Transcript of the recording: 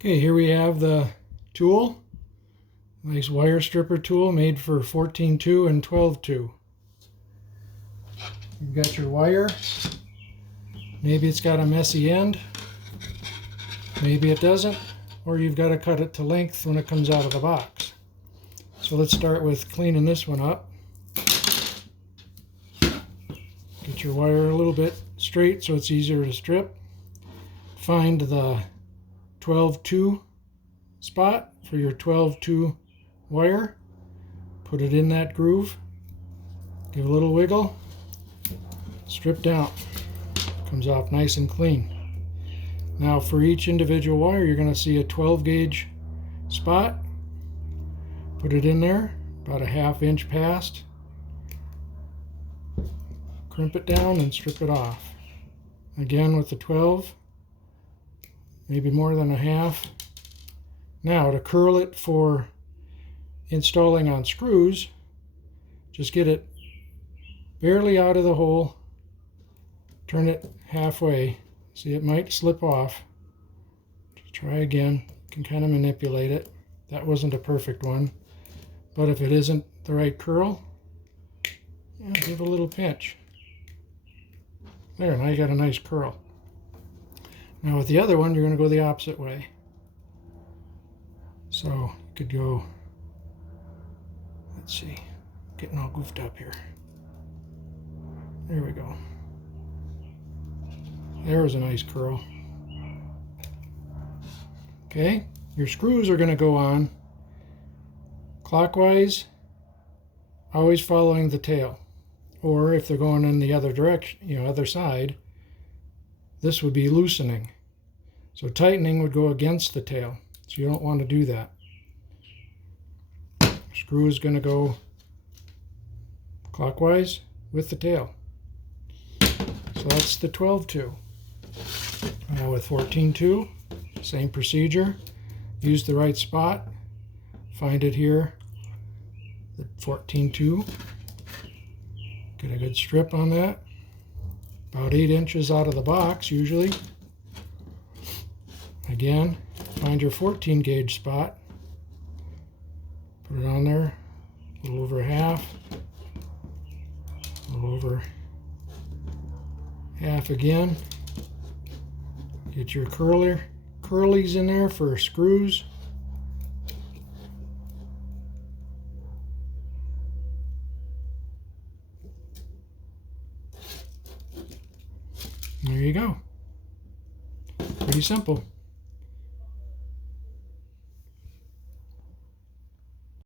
Okay, here we have the tool. Nice wire stripper tool made for 14-2 and 12-2. You've got your wire. Maybe it's got a messy end. Maybe it doesn't. Or you've got to cut it to length when it comes out of the box. So let's start with cleaning this one up. Get your wire a little bit straight so it's easier to strip. Find the 12-2 spot for your 12-2 wire. Put it in that groove. Give a little wiggle. Strip down. Comes off nice and clean. Now for each individual wire you're going to see a 12 gauge spot. Put it in there about a ½ inch past. Crimp it down and strip it off. Again with the 12, maybe more than a half. Now to curl it for installing on screws, just get it barely out of the hole, turn it halfway. See, it might slip off. Just try again. You can kind of manipulate it. That wasn't a perfect one, but if it isn't the right curl, give a little pinch. There, now you got a nice curl. Now with the other one, you're going to go the opposite way. So you could go, let's see, getting all goofed up here. There we go. There was a nice curl. Okay, your screws are going to go on clockwise, always following the tail. Or if they're going in the other direction, other side, this would be loosening. So tightening would go against the tail. So you don't want to do that. Screw is going to go clockwise with the tail. So that's the 12-2. Now with 14-2, same procedure. Use the right spot. Find it here, the 14-2. Get a good strip on that. About 8 inches out of the box usually. Again, find your 14 gauge spot. Put it on there, a little over half. A little over half again. Get your curlies in there for screws. There you go. Pretty simple.